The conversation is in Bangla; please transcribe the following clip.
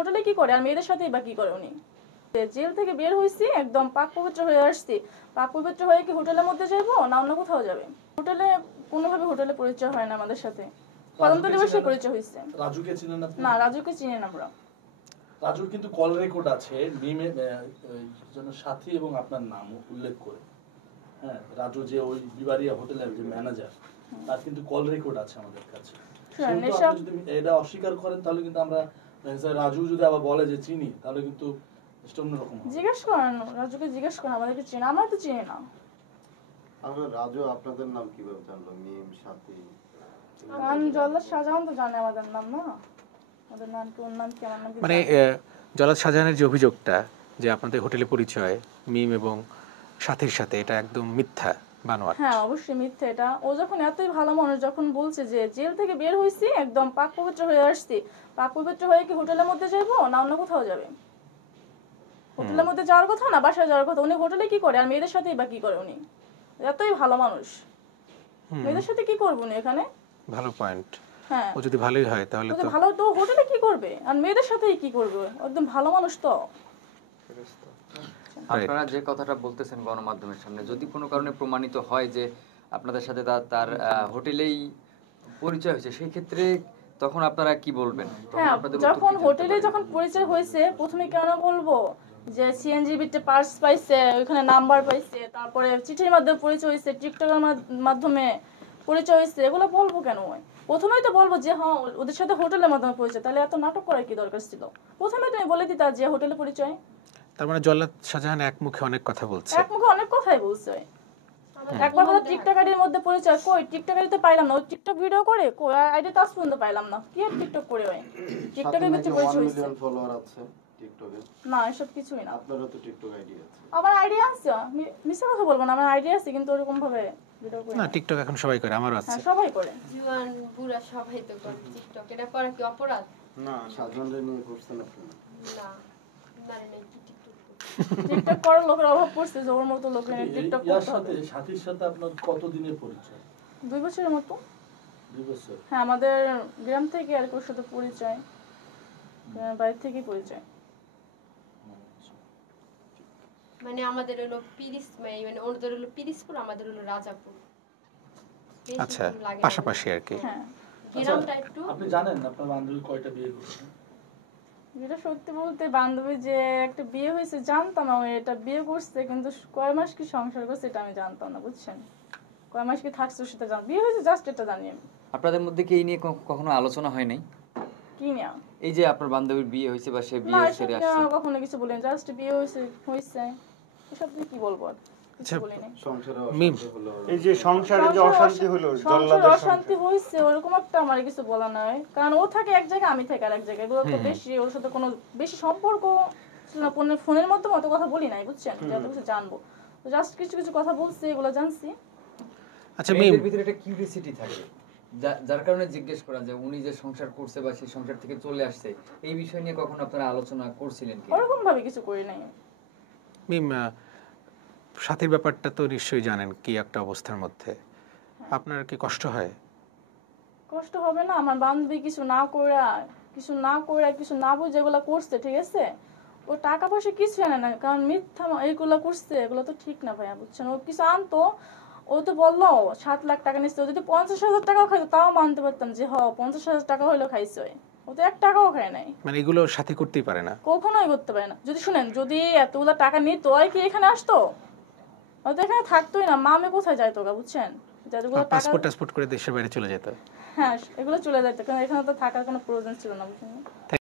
হোটেলে কি করে আর মেয়েদের সাথেই বা কি করে উনি? জেল থেকে বের হইছি, একদম পাক পবিত্র হয়ে আসছি। পাক পবিত্র হয়ে কি হোটেলের মধ্যে যাইবো না অন্য কোথাও যাবে? হোটেলে কোনোভাবে হোটেলে পরিচয় হয় না আমাদের সাথে। কদমতলী বসে পরিচয় হইছে। রাজুকে চিনেন আপনি? না, রাজুকে চিনি না আমরা। রাজুর কিন্তু কল রেকর্ড আছে, মিমে জন্য সাথী এবং আপনার নাম উল্লেখ করে। হ্যাঁ, রাজু যে ওই বিবারিয়া হোটেলের যে ম্যানেজার, তার কিন্তু কল রেকর্ড আছে আমাদের কাছে। যদি এটা অস্বীকার করেন তাহলে কিন্তু আমরা রাজু যদি আবার বলে যে চিনি, তাহলে কিন্তু অন্যরকম। জিজ্ঞেস করেন, রাজুকে জিজ্ঞেস করেন আমাদেরকে চিনি, আমরা তো চিনি না। রাজু আপনাদের নাম কিভাবে জানলো? মিম, সাথী, জল্লাদ শাহজাহান তো জানে আমাদের নাম না? আমাদের নাম কি, ওর নাম কি, আমার নাম কি? মানে জল্লাদ শাহজাহানের যে অভিযোগটা যে আপনাদের হোটেলে পরিচয় মিম এবং সাথীর সাথে, এটা একদম মিথ্যা বানোয়াট। হ্যাঁ, অবশ্যই মিথ্যা এটা। ও যখন এতই ভালো মানুষ, যখন বলছে যে জেল থেকে বের হইছি, একদম পাক পবিত্র হয়ে আসছি, পাক পবিত্র হয়ে কি হোটেলের মধ্যে যাইবো না অন্য কোথাও যাবে? হোটেলের মধ্যে যাওয়ার কথা না বাসায় যাওয়ার কথা। উনি হোটেলে কি করে আর মেয়েদের সাথেই বা কি করে উনি? এতই ভালো মানুষ, মেয়েদের সাথে কি করবো উনি এখানে? ভালো পয়েন্ট। হ্যাঁ, ও যদি ভালোই হয় তাহলে তো ভালো, তো হোটেলে কি করবে আর মেয়েদের সাথেই কি করবে? একদম ভালো মানুষ তো। আপনারা যে কথাটা বলতেছেন গণমাধ্যমের সামনে, যদি কোনো কারণে প্রমাণিত হয় যে আপনাদের সাথে তার হোটেলেই পরিচয় হয়েছে, সেই ক্ষেত্রে তখন আপনারা কি বলবেন? হ্যাঁ, যখন হোটেলে যখন পরিচয় হয়েছে, প্রথমে কেন বলবো যে সিএনজিবিতে পার্স পাইছে, ওইখানে নাম্বার পাইছে, তারপরে চিঠির মাধ্যমে পরিচয় হয়েছে, টিকটকের মাধ্যমে পরিচয় হয়েছে, এগুলো বলবো কেন? প্রথমেই তো বলবো যে হ্যাঁ ওদের সাথে হোটেলের মাধ্যমে পরিচয়। তাহলে এত নাটক করার কি দরকার ছিল? প্রথমে তুমি বলে দিতা যে হোটেলে পরিচয়। তার মানে জল্লাদ শাহজাহান এক মুখে অনেক কথা বলছে। এক মুখে অনেক কথাই বলছে। একবার বলে টিকটক আইডির মধ্যে পরিচয়, কই টিকটক আইডিতে পাইলাম না। ওই টিকটক ভিডিও করে কই আইডি তো আজ পর্যন্ত পাইলাম না। কি আর টিকটক করে হয়? টিকটকের ভিতরে পরিচয় হইছে। 1 মিলিয়ন ফলোয়ার আছে টিকটকে। না, এসব কিছুই না। আপনারও তো টিকটক আইডি আছে। আমার আইডি আছে, মিছা কথা বলবো না, আমার আইডি আছে, কিন্তু ওরকম ভাবে ভিডিও করি না। টিকটক এখন সবাই করে, আমারও আছে। হ্যাঁ, সবাই করে। জুয়ান বুড়া সবাই তো করে টিকটক। এটা করা কি অপরাধ? না, সাধারণের নিয়ে করছেন আপনি? না, মানে নাই কি টিকটক। টিকটক করার লোকের অভাব পড়ছে, যে ওর মতো লোকের টিকটক ইয়ার করতে সাথে হবে। সাথীর সাথে আপনার কত দিনের পরিচয়? 2 বছরের মতো। 2 বছর? হ্যাঁ, আমাদের গ্রাম থেকে আর ওর সাথে পরিচয়, বাইরে থেকেই পরিচয়। মানে আমাদের হলো পিরিস, মানে ওদের হলো পিরিসপুর, আমাদের হলো রাজাপুর। আচ্ছা, পাশাপাশি আর কি। হ্যাঁ, গ্রামটা একটু। আপনি জানেন আপনার বান্ধবী কয়টা বিয়ে করেছে? যেটা সত্যি বলতে, বান্ধবী যে একটা বিয়ে হয়েছে জানতাম, আমি এটা বিয়ে করছে, কিন্তু কয় মাস কি সংসার করছে এটা আমি জানতাম না, বুঝছেন? কয় মাস কি থাকছে সেটা জান, বিয়ে হয়েছে জাস্ট এটা জানি আমি। আপনাদের মধ্যে কি এই নিয়ে কখনো আলোচনা হয় নাই? কি নিয়া? এই যে আপনার বান্ধবীর বিয়ে হয়েছে বা সে না, বিয়ে এসব ছেড়ে আসছে, কখনো কিছু বলিনি, জাস্ট বিয়ে হয়েছে হয়েছে, এসব নিয়ে কি বলবো আর? কিছু বলিনি। সংসারে মিম, অশান্তি হলো। এই যে সংসারে যে অশান্তি হলো, সংসারে অশান্তি হয়েছে, ওরকম একটা আমার কিছু বলা নাই, কারণ ও থাকে এক জায়গায়, আমি থাকি আর এক জায়গায়। এগুলো তো বেশি, ওর সাথে কোনো বেশি সম্পর্ক ছিল না, ফোনের মাধ্যমে অত কথা বলি নাই, বুঝছেন? যত কিছু জানবো, তো জাস্ট কিছু কিছু কথা বলছি, এগুলো জানছি। আচ্ছা মিম, এর ভিতরে একটা কিউরিওসিটি থাকে, যার কারণে জিজ্ঞেস করা যে উনি যে সংসার করছে বা সেই সংসার থেকে চলে আসছে, এই বিষয় নিয়ে কখনো আপনারা আলোচনা করছিলেন কি? ওরকম ভাবে কিছু করি নাই। মিম, সাথীর ব্যাপারটা তো নিশ্চয়ই জানেন কি একটা অবস্থার মধ্যে। আপনার কি কষ্ট হয়? কষ্ট হবে না? আমার বান্ধবী কিছু না কইরা, কিছু না বুঝে এগুলো করছে, ঠিক আছে? ও টাকা পয়সা কিছু আনে না, কারণ মিথ্যা এইগুলো করছে, এগুলো তো ঠিক না ভাইয়া, বুঝছেন? ও কিছু আনতো, ও তো বললো 7 লাখ টাকা নিচ্ছে। ও যদি 50,000 টাকাও খাইতো তাও মানতে পারতাম যে 50,000 টাকা হইলো খাইছে। ও তো 1 টাকাও খায় নাই। মানে এগুলো সাথী করতেই পারে না, কখনোই করতে পারে না। যদি শুনেন, যদি এতগুলো টাকা নিত, আর কি এখানে আসতো? হয়তো এখানে থাকতোই না। মামে কোথায় যাইতো গা, বুঝছেন? পাসপোর্ট করে দেশের বাইরে চলে যেত। হ্যাঁ, এগুলো চলে যাইতো, কারণ এখানে তো থাকার কোনো প্রয়োজন ছিল না, বুঝছেন?